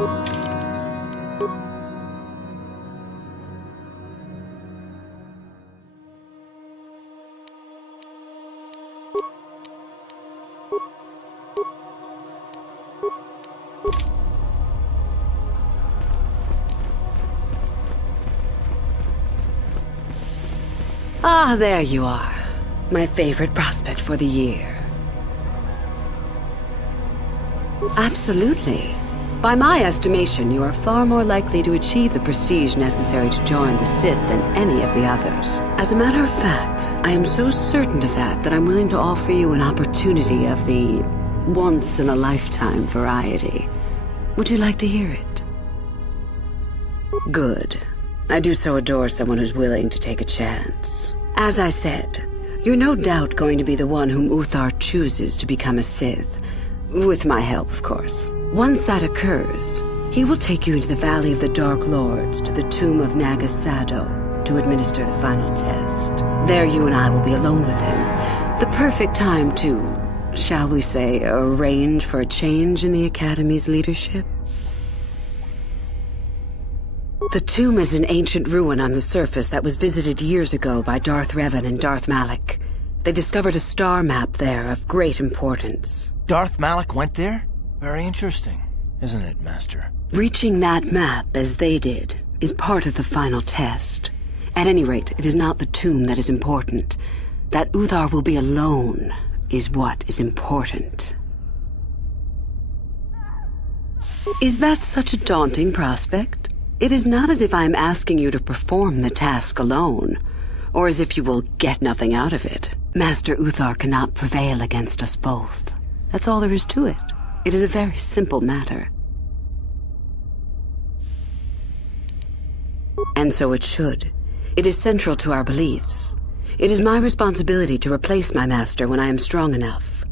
Ah, there you are. My favorite prospect for the year. Absolutely. By my estimation, you are far more likely to achieve the prestige necessary to join the Sith than any of the others. As a matter of fact, I am so certain of that I'm willing to offer you an opportunity of the once-in-a-lifetime variety. Would you like to hear it? Good. I do so adore someone who's willing to take a chance. As I said, you're no doubt going to be the one whom Uthar chooses to become a Sith. With my help, of course. Once that occurs, he will take you into the Valley of the Dark Lords to the Tomb of Naga Sadow to administer the final test. There you and I will be alone with him. The perfect time to, shall we say, arrange for a change in the Academy's leadership. The tomb is an ancient ruin on the surface that was visited years ago by Darth Revan and Darth Malak. They discovered a star map there of great importance. Darth Malak went there? Very interesting, isn't it, Master? Reaching that map, as they did, is part of the final test. At any rate, it is not the tomb that is important. That Uthar will be alone is what is important. Is that such a daunting prospect? It is not as if I am asking you to perform the task alone, or as if you will get nothing out of it. Master Uthar cannot prevail against us both. That's all there is to it. It is a very simple matter. And so it should. It is central to our beliefs. It is my responsibility to replace my master when I am strong enough.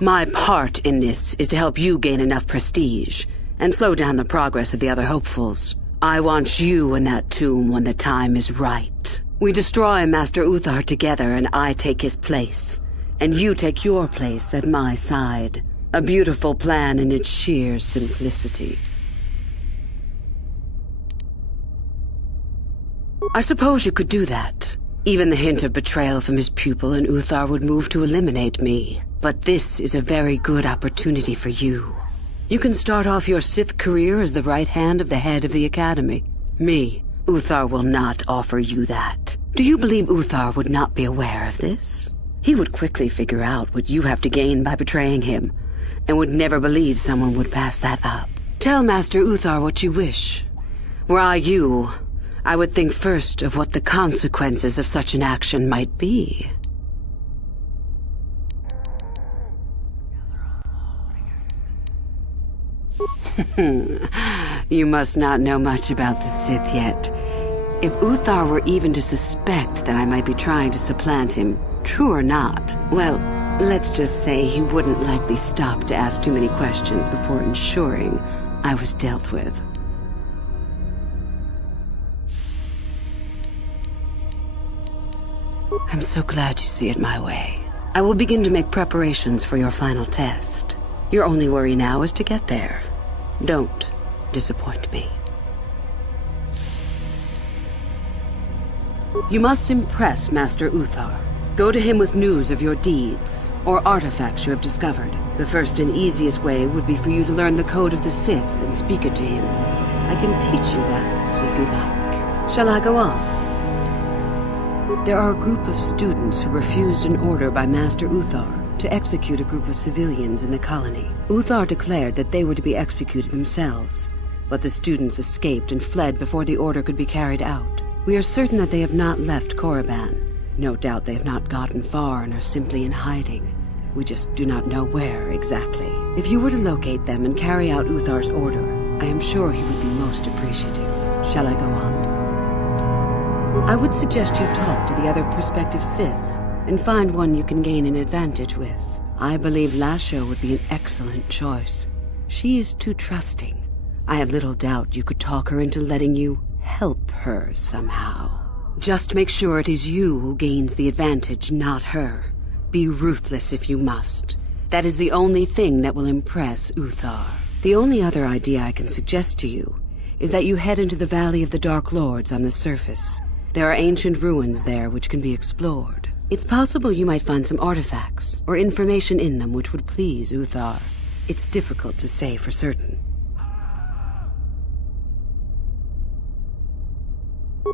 My part in this is to help you gain enough prestige and slow down the progress of the other hopefuls. I want you in that tomb when the time is right. We destroy Master Uthar together and I take his place. And you take your place at my side. A beautiful plan in its sheer simplicity. I suppose you could do that. Even the hint of betrayal from his pupil and Uthar would move to eliminate me. But this is a very good opportunity for you. You can start off your Sith career as the right hand of the head of the Academy. Me, Uthar will not offer you that. Do you believe Uthar would not be aware of this? He would quickly figure out what you have to gain by betraying him, and would never believe someone would pass that up. Tell Master Uthar what you wish. Were I you, I would think first of what the consequences of such an action might be. You must not know much about the Sith yet. If Uthar were even to suspect that I might be trying to supplant him, true or not, well, let's just say he wouldn't likely stop to ask too many questions before ensuring I was dealt with. I'm so glad you see it my way. I will begin to make preparations for your final test. Your only worry now is to get there. Don't disappoint me. You must impress Master Uthar. Go to him with news of your deeds, or artifacts you have discovered. The first and easiest way would be for you to learn the code of the Sith and speak it to him. I can teach you that, if you like. Shall I go on? There are a group of students who refused an order by Master Uthar to execute a group of civilians in the colony. Uthar declared that they were to be executed themselves, but the students escaped and fled before the order could be carried out. We are certain that they have not left Korriban. No doubt they have not gotten far and are simply in hiding. We just do not know where exactly. If you were to locate them and carry out Uthar's order, I am sure he would be most appreciative. Shall I go on? I would suggest you talk to the other prospective Sith and find one you can gain an advantage with. I believe Lasho would be an excellent choice. She is too trusting. I have little doubt you could talk her into letting you help her somehow. Just make sure it is you who gains the advantage, not her. Be ruthless if you must. That is the only thing that will impress Uthar. The only other idea I can suggest to you is that you head into the Valley of the Dark Lords on the surface. There are ancient ruins there which can be explored. It's possible you might find some artifacts or information in them which would please Uthar. It's difficult to say for certain.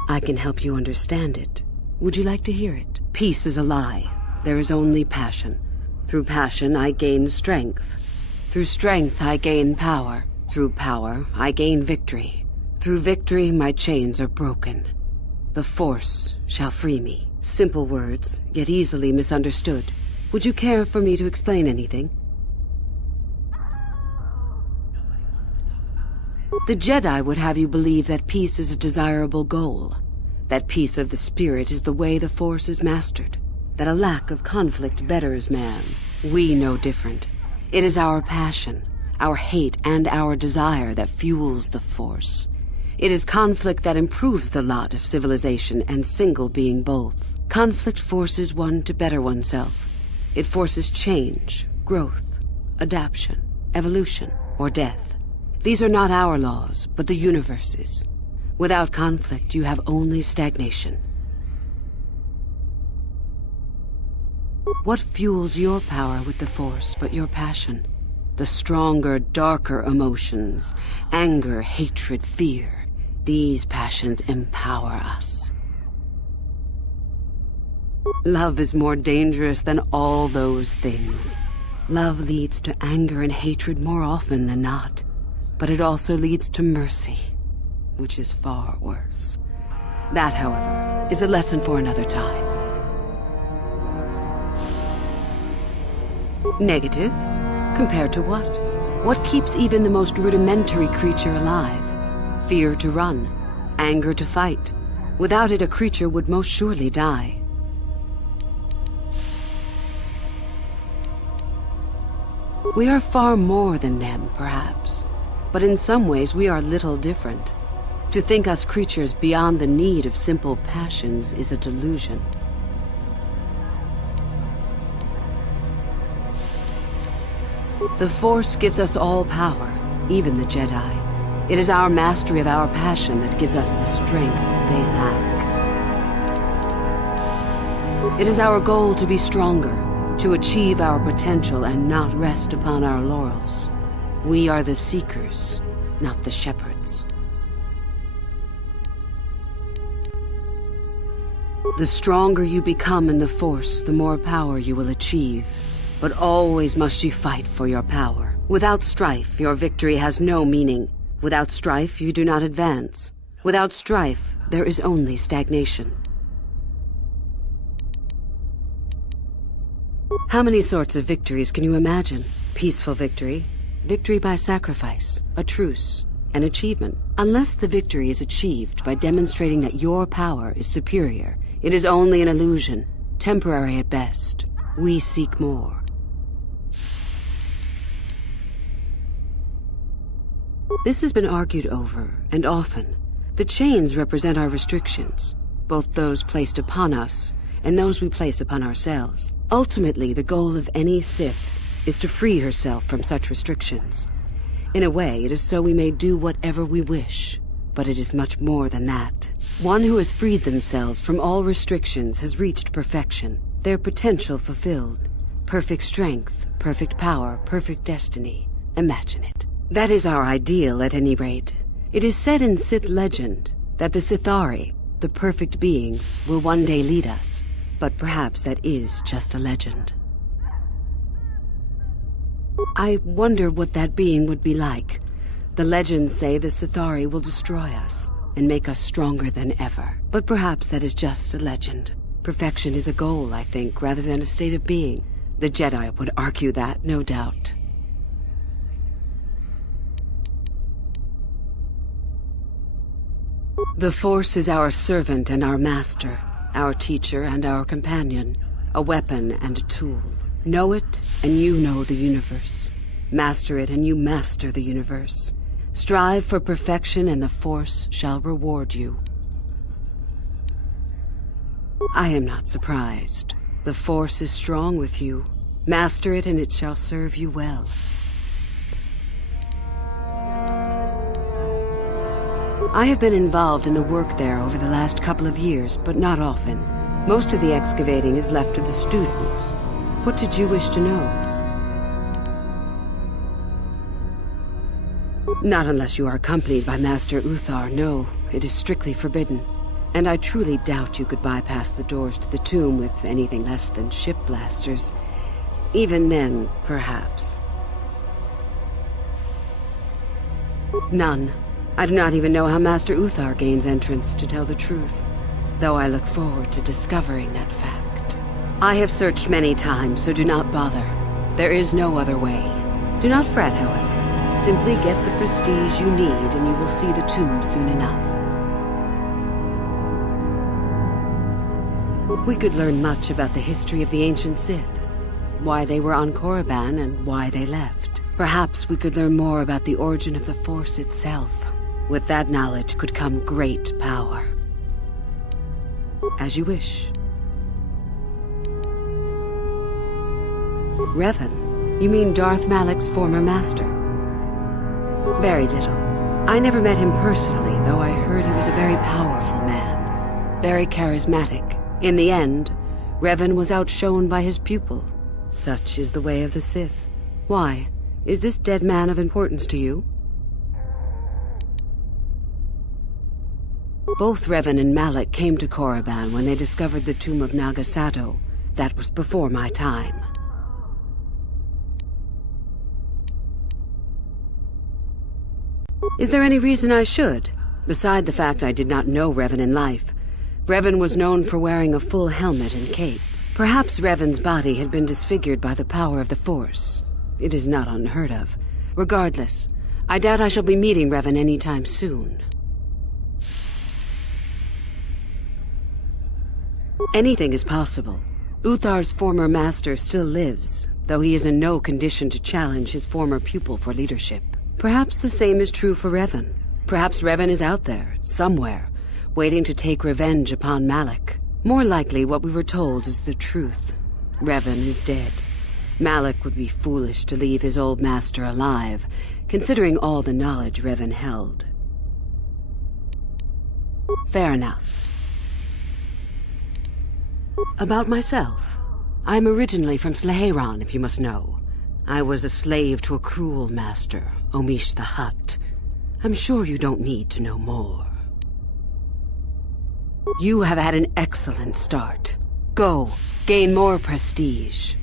I can help you understand it. Would you like to hear it? Peace is a lie. There is only passion. Through passion, I gain strength. Through strength, I gain power. Through power, I gain victory. Through victory, my chains are broken. The Force shall free me. Simple words, yet easily misunderstood. Would you care for me to explain anything? The Jedi would have you believe that peace is a desirable goal. That peace of the spirit is the way the Force is mastered. That a lack of conflict betters man. We know different. It is our passion, our hate, and our desire that fuels the Force. It is conflict that improves the lot of civilization and single being both. Conflict forces one to better oneself. It forces change, growth, adaptation, evolution, or death. These are not our laws, but the universe's. Without conflict, you have only stagnation. What fuels your power with the Force but your passion? The stronger, darker emotions. Anger, hatred, fear. These passions empower us. Love is more dangerous than all those things. Love leads to anger and hatred more often than not. But it also leads to mercy, which is far worse. That, however, is a lesson for another time. Negative? Compared to what? What keeps even the most rudimentary creature alive? Fear to run, anger to fight. Without it, a creature would most surely die. We are far more than them, perhaps. But in some ways, we are little different. To think us creatures beyond the need of simple passions is a delusion. The Force gives us all power, even the Jedi. It is our mastery of our passion that gives us the strength they lack. It is our goal to be stronger, to achieve our potential and not rest upon our laurels. We are the seekers, not the shepherds. The stronger you become in the Force, the more power you will achieve. But always must you fight for your power. Without strife, your victory has no meaning. Without strife, you do not advance. Without strife, there is only stagnation. How many sorts of victories can you imagine? Peaceful victory, victory by sacrifice, a truce, an achievement. Unless the victory is achieved by demonstrating that your power is superior, it is only an illusion, temporary at best. We seek more. This has been argued over, and often. The chains represent our restrictions, both those placed upon us and those we place upon ourselves. Ultimately, the goal of any Sith is to free herself from such restrictions. In a way, it is so we may do whatever we wish, but it is much more than that. One who has freed themselves from all restrictions has reached perfection, their potential fulfilled. Perfect strength, perfect power, perfect destiny. Imagine it. That is our ideal, at any rate. It is said in Sith legend that the Sithari, the perfect being, will one day lead us. But perhaps that is just a legend. I wonder what that being would be like. The legends say the Sithari will destroy us and make us stronger than ever. But perhaps that is just a legend. Perfection is a goal, I think, rather than a state of being. The Jedi would argue that, no doubt. The Force is our servant and our master, our teacher and our companion, a weapon and a tool. Know it, and you know the universe. Master it, and you master the universe. Strive for perfection, and the Force shall reward you. I am not surprised. The Force is strong with you. Master it and it shall serve you well. I have been involved in the work there over the last couple of years, but not often. Most of the excavating is left to the students. What did you wish to know? Not unless you are accompanied by Master Uthar, no. It is strictly forbidden. And I truly doubt you could bypass the doors to the tomb with anything less than ship blasters. Even then, perhaps. None. I do not even know how Master Uthar gains entrance, to tell the truth. Though I look forward to discovering that fact. I have searched many times, so do not bother. There is no other way. Do not fret, however. Simply get the prestige you need, and you will see the tomb soon enough. We could learn much about the history of the ancient Sith. Why they were on Korriban and why they left. Perhaps we could learn more about the origin of the Force itself. With that knowledge could come great power. As you wish. Revan? You mean Darth Malak's former master? Very little. I never met him personally, though I heard he was a very powerful man. Very charismatic. In the end, Revan was outshone by his pupil. Such is the way of the Sith. Why? Is this dead man of importance to you? Both Revan and Malak came to Korriban when they discovered the Tomb of Naga Sadow. That was before my time. Is there any reason I should? Beside the fact I did not know Revan in life. Revan was known for wearing a full helmet and cape. Perhaps Revan's body had been disfigured by the power of the Force. It is not unheard of. Regardless, I doubt I shall be meeting Revan anytime soon. Anything is possible. Uthar's former master still lives, though he is in no condition to challenge his former pupil for leadership. Perhaps the same is true for Revan. Perhaps Revan is out there, somewhere, waiting to take revenge upon Malak. More likely what we were told is the truth. Revan is dead. Malak would be foolish to leave his old master alive, considering all the knowledge Revan held. Fair enough. About myself. I'm originally from Sleheron, if you must know. I was a slave to a cruel master, Omish the Hutt. I'm sure you don't need to know more. You have had an excellent start. Go, gain more prestige.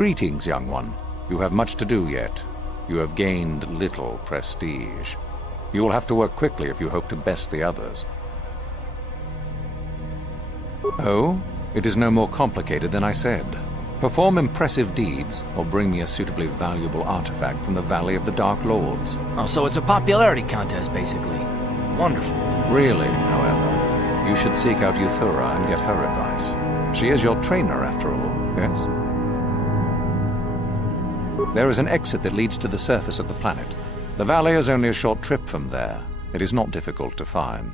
Greetings, young one. You have much to do yet. You have gained little prestige. You will have to work quickly if you hope to best the others. Oh, it is no more complicated than I said. Perform impressive deeds, or bring me a suitably valuable artifact from the Valley of the Dark Lords. Oh, so it's a popularity contest, basically. Wonderful. Really, however, you should seek out Yuthura and get her advice. She is your trainer, after all, yes? There is an exit that leads to the surface of the planet. The valley is only a short trip from there. It is not difficult to find.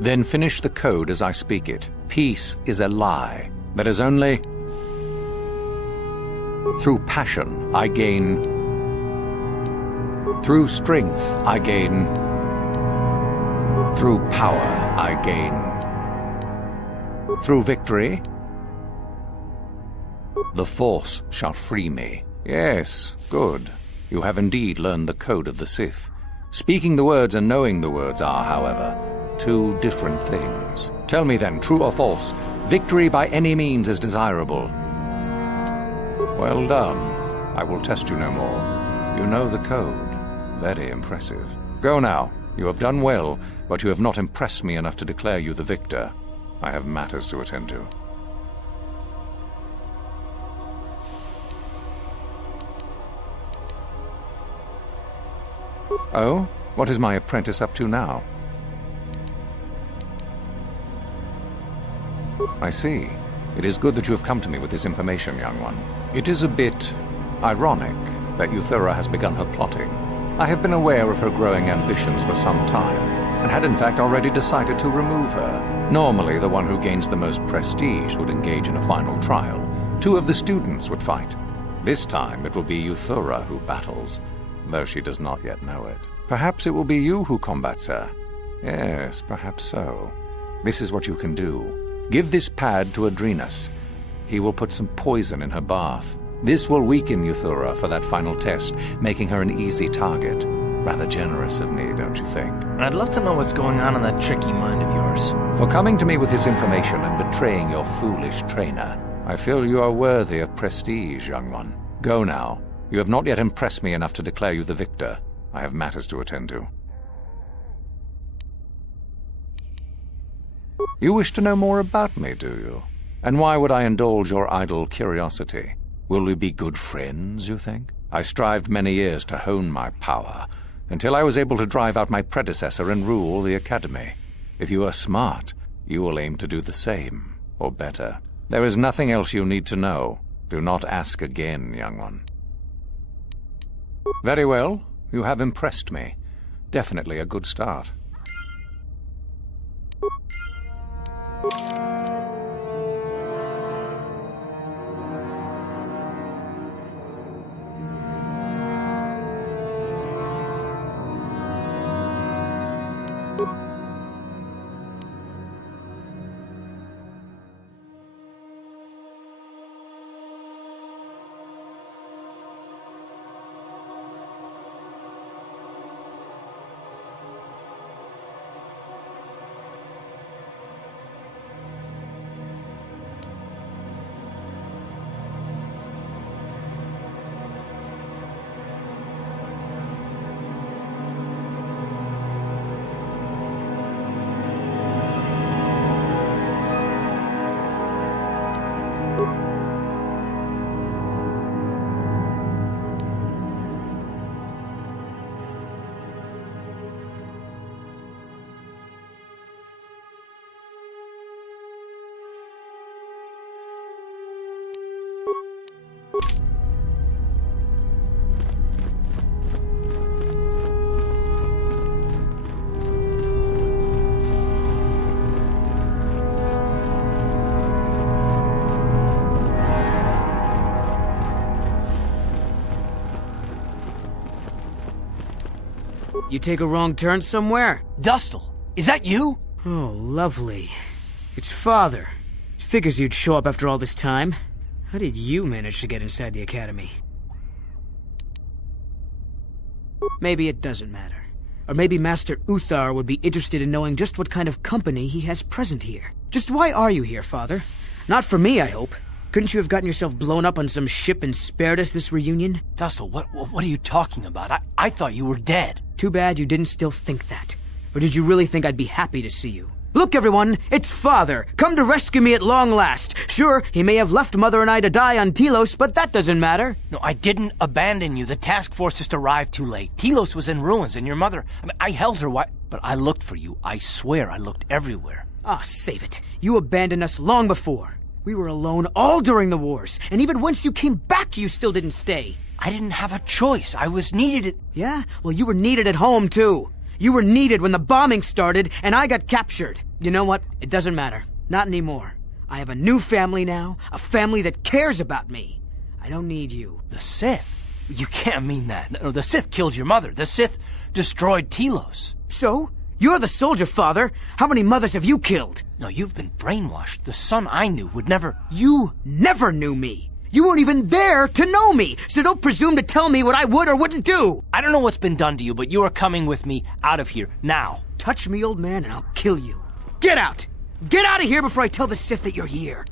Then finish the code as I speak it. Peace is a lie. That is only... Through passion, I gain... Through strength, I gain... Through power, I gain... Through victory, the Force shall free me. Yes, good. You have indeed learned the code of the Sith. Speaking the words and knowing the words are, however, two different things. Tell me then, true or false, victory by any means is desirable. Well done. I will test you no more. You know the code. Very impressive. Go now. You have done well, but you have not impressed me enough to declare you the victor. I have matters to attend to. Oh? What is my apprentice up to now? I see. It is good that you have come to me with this information, young one. It is a bit ironic that Yuthura has begun her plotting. I have been aware of her growing ambitions for some time, and had in fact already decided to remove her. Normally, the one who gains the most prestige would engage in a final trial. 2 of the students would fight. This time, it will be Yuthura who battles, though she does not yet know it. Perhaps it will be you who combats her. Yes, perhaps so. This is what you can do. Give this pad to Adrenus. He will put some poison in her bath. This will weaken Yuthura for that final test, making her an easy target. Rather generous of me, don't you think? I'd love to know what's going on in that tricky mind of yours. For coming to me with this information and betraying your foolish trainer, I feel you are worthy of prestige, young one. Go now. You have not yet impressed me enough to declare you the victor. I have matters to attend to. You wish to know more about me, do you? And why would I indulge your idle curiosity? Will we be good friends, you think? I strived many years to hone my power, until I was able to drive out my predecessor and rule the Academy. If you are smart, you will aim to do the same, or better. There is nothing else you need to know. Do not ask again, young one. Very well. You have impressed me. Definitely a good start. You take a wrong turn somewhere? Dustil, is that you? Oh, lovely. It's Father. Figures you'd show up after all this time. How did you manage to get inside the Academy? Maybe it doesn't matter. Or maybe Master Uthar would be interested in knowing just what kind of company he has present here. Just why are you here, Father? Not for me, I hope. Couldn't you have gotten yourself blown up on some ship and spared us this reunion? Dustil, what are you talking about? I thought you were dead. Too bad you didn't still think that. Or did you really think I'd be happy to see you? Look, everyone, it's Father, come to rescue me at long last. Sure, he may have left Mother and I to die on Telos, but that doesn't matter. No, I didn't abandon you. The task force just arrived too late. Telos was in ruins, and your mother... I held her but I looked for you. I swear I looked everywhere. Ah, save it. You abandoned us long before. We were alone all during the wars, and even once you came back, you still didn't stay. I didn't have a choice. I was needed Yeah? Well, you were needed at home, too. You were needed when the bombing started, and I got captured. You know what? It doesn't matter. Not anymore. I have a new family now, a family that cares about me. I don't need you. The Sith? You can't mean that. No, the Sith killed your mother. The Sith destroyed Telos. So? You're the soldier, Father. How many mothers have you killed? No, you've been brainwashed. The son I knew would never... You never knew me. You weren't even there to know me, so don't presume to tell me what I would or wouldn't do. I don't know what's been done to you, but you are coming with me out of here, now. Touch me, old man, and I'll kill you. Get out! Get out of here before I tell the Sith that you're here.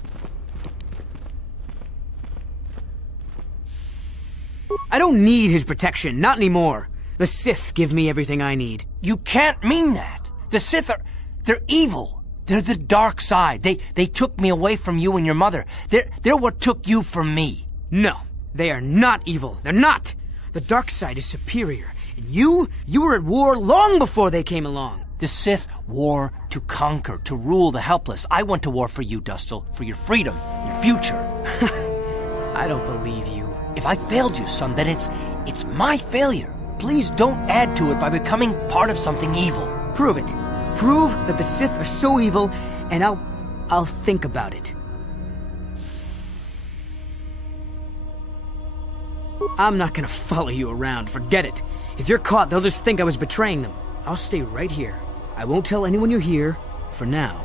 I don't need his protection, not anymore. The Sith give me everything I need. You can't mean that. The Sith are... they're evil. They're the dark side. They took me away from you and your mother. They're what took you from me. No, they are not evil. They're not. The dark side is superior. And you were at war long before they came along. The Sith war to conquer, to rule the helpless. I went to war for you, Dustil, for your freedom, your future. I don't believe you. If I failed you, son, then it's my failure. Please don't add to it by becoming part of something evil. Prove it. Prove that the Sith are so evil, and I'll think about it. I'm not gonna follow you around, forget it. If you're caught, they'll just think I was betraying them. I'll stay right here. I won't tell anyone you're here, for now.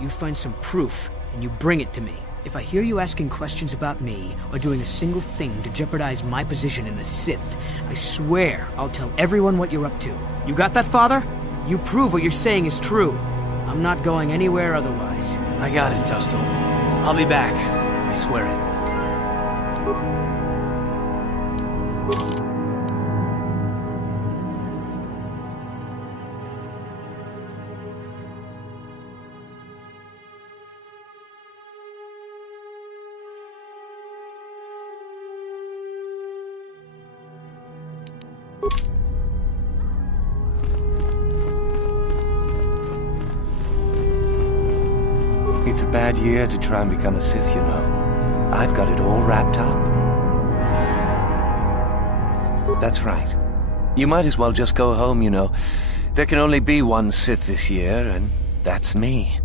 You find some proof, and you bring it to me. If I hear you asking questions about me, or doing a single thing to jeopardize my position in the Sith, I swear I'll tell everyone what you're up to. You got that, Father? You prove what you're saying is true. I'm not going anywhere otherwise. I got it, Dustil. I'll be back. I swear it. It's a bad year to try and become a Sith, you know. I've got it all wrapped up. That's right. You might as well just go home, you know. There can only be one Sith this year, and that's me.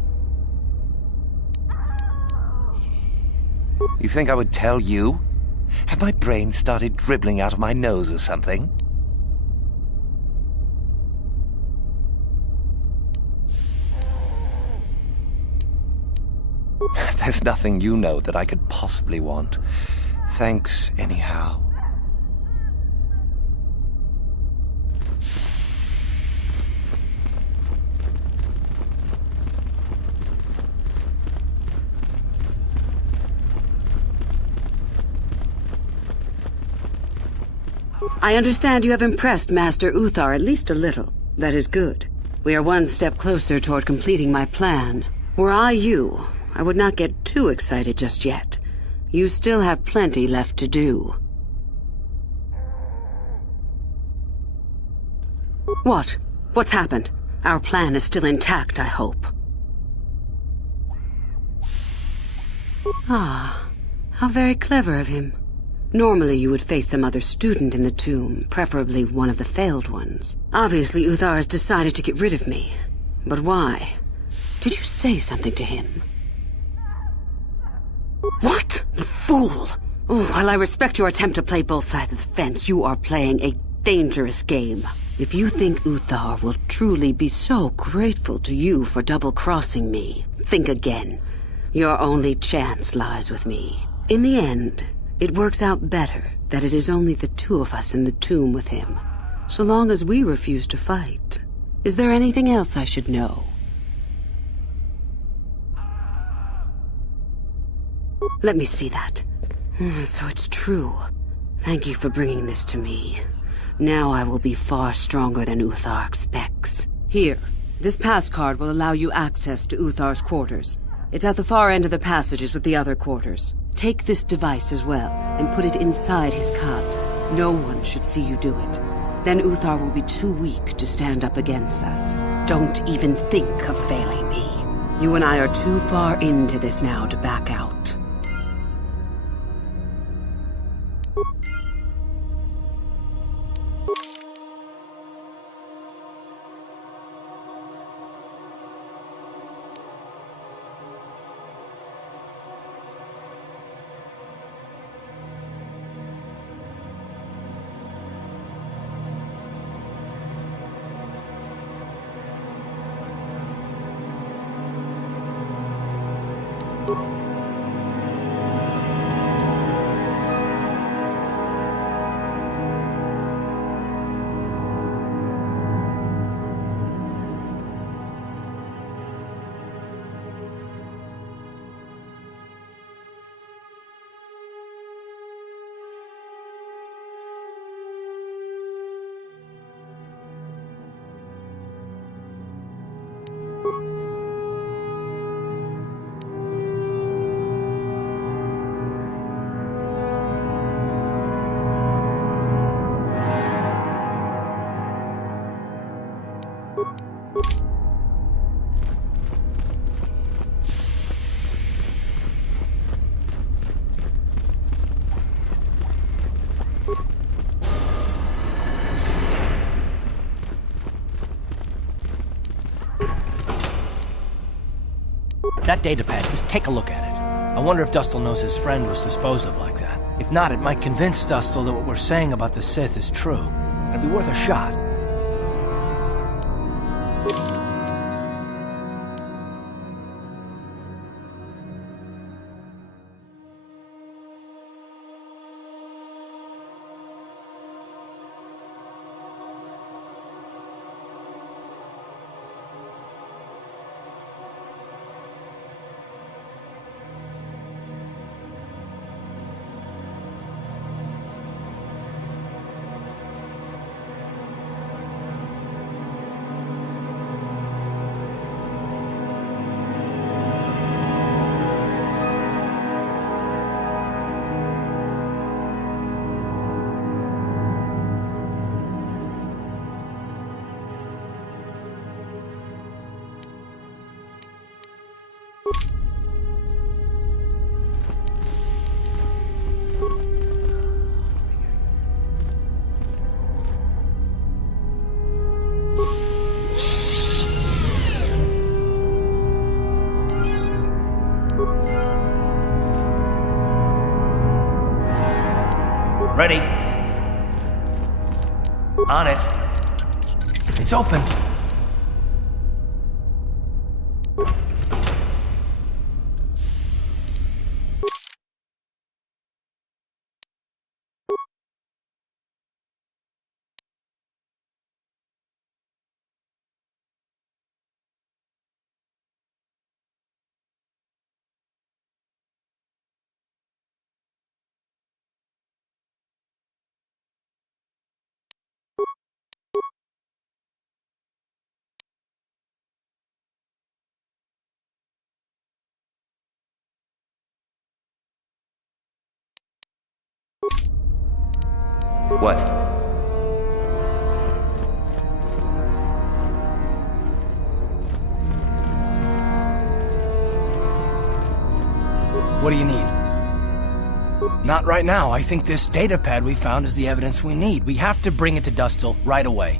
You think I would tell you? Have my brain started dribbling out of my nose or something? There's nothing you know that I could possibly want. Thanks, anyhow. I understand you have impressed Master Uthar at least a little. That is good. We are one step closer toward completing my plan. Were I you, I would not get too excited just yet. You still have plenty left to do. What? What's happened? Our plan is still intact, I hope. Ah, how very clever of him. Normally you would face some other student in the tomb, preferably one of the failed ones. Obviously Uthar has decided to get rid of me. But why? Did you say something to him? What? You fool! Oh, while I respect your attempt to play both sides of the fence, you are playing a dangerous game. If you think Uthar will truly be so grateful to you for double-crossing me, think again. Your only chance lies with me. In the end, it works out better that it is only the two of us in the tomb with him, so long as we refuse to fight. Is there anything else I should know? Let me see that. So it's true. Thank you for bringing this to me. Now I will be far stronger than Uthar expects. Here, this pass card will allow you access to Uthar's quarters. It's at the far end of the passages with the other quarters. Take this device as well, and put it inside his cot. No one should see you do it. Then Uthar will be too weak to stand up against us. Don't even think of failing me. You and I are too far into this now to back out. That datapad, just take a look at it. I wonder if Dustil knows his friend was disposed of like that. If not, it might convince Dustil that what we're saying about the Sith is true. It'd be worth a shot. Ready. On it. It's open. What? What do you need? Not right now. I think this datapad we found is the evidence we need. We have to bring it to Dustil right away.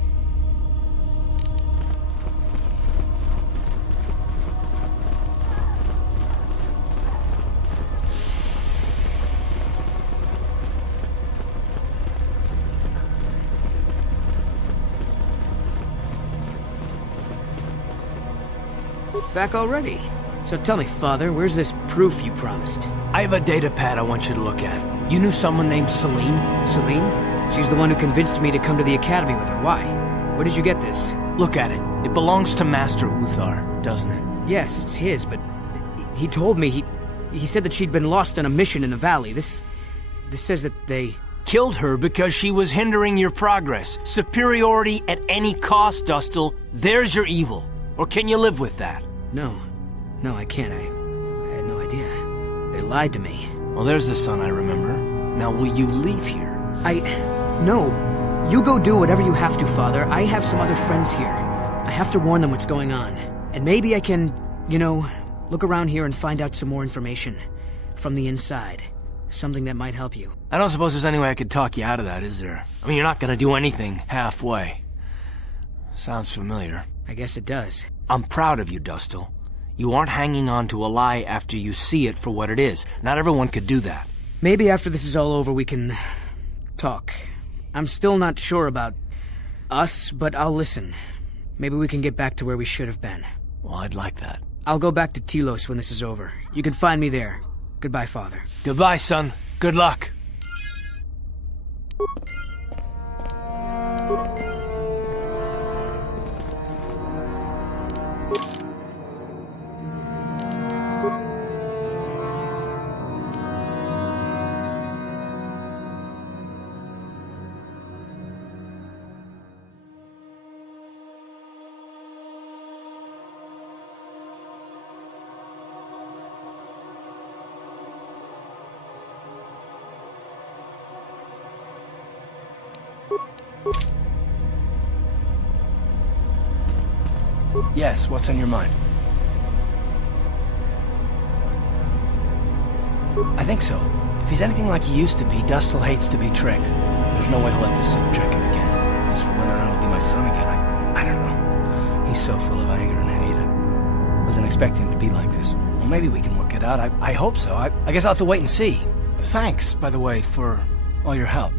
Back already? So tell me, Father, where's this proof you promised? I have a datapad I want you to look at. You knew someone named Celine? Celine? She's the one who convinced me to come to the Academy with her. Why? Where did you get this? Look at it. It belongs to Master Uthar, doesn't it? Yes, it's his, but he told me He said that she'd been lost on a mission in the valley. This says that they... Killed her because she was hindering your progress. Superiority at any cost, Dustil. There's your evil. Or can you live with that? No, I can't. I had no idea. They lied to me. Well, there's the son I remember. Now, will you leave here? No. You go do whatever you have to, Father. I have some other friends here. I have to warn them what's going on. And maybe I can, look around here and find out some more information. From the inside. Something that might help you. I don't suppose there's any way I could talk you out of that, is there? I mean, you're not gonna do anything halfway. Sounds familiar. I guess it does. I'm proud of you, Dustil. You aren't hanging on to a lie after you see it for what it is. Not everyone could do that. Maybe after this is all over we can... talk. I'm still not sure about... us, but I'll listen. Maybe we can get back to where we should have been. Well, I'd like that. I'll go back to Telos when this is over. You can find me there. Goodbye, Father. Goodbye, son. Good luck. Yes, what's on your mind? I think so. If he's anything like he used to be, Dustil hates to be tricked. There's no way he'll let the Sith trick him again. As for whether or not he'll be my son again, I don't know. He's so full of anger and hate. I wasn't expecting him to be like this. Well, maybe we can work it out. I hope so. I guess I'll have to wait and see. Thanks, by the way, for all your help.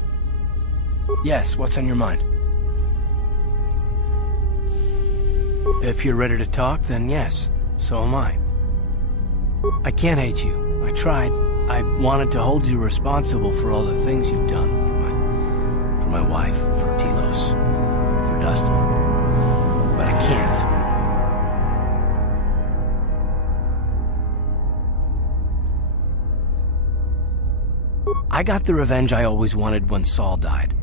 Yes, what's on your mind? If you're ready to talk, then yes. So am I. I can't hate you. I tried. I wanted to hold you responsible for all the things you've done. For my wife, for Telos, for Dustil. But I can't. I got the revenge I always wanted when Saul died.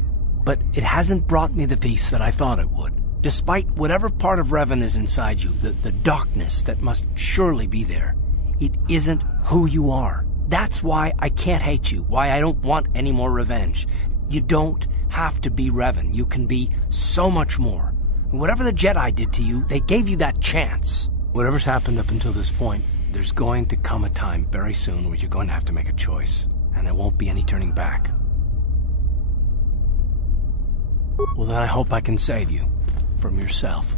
But it hasn't brought me the peace that I thought it would. Despite whatever part of Revan is inside you, the darkness that must surely be there, it isn't who you are. That's why I can't hate you, why I don't want any more revenge. You don't have to be Revan. You can be so much more. Whatever the Jedi did to you, they gave you that chance. Whatever's happened up until this point, there's going to come a time very soon where you're going to have to make a choice, and there won't be any turning back. Well, then I hope I can save you. From yourself.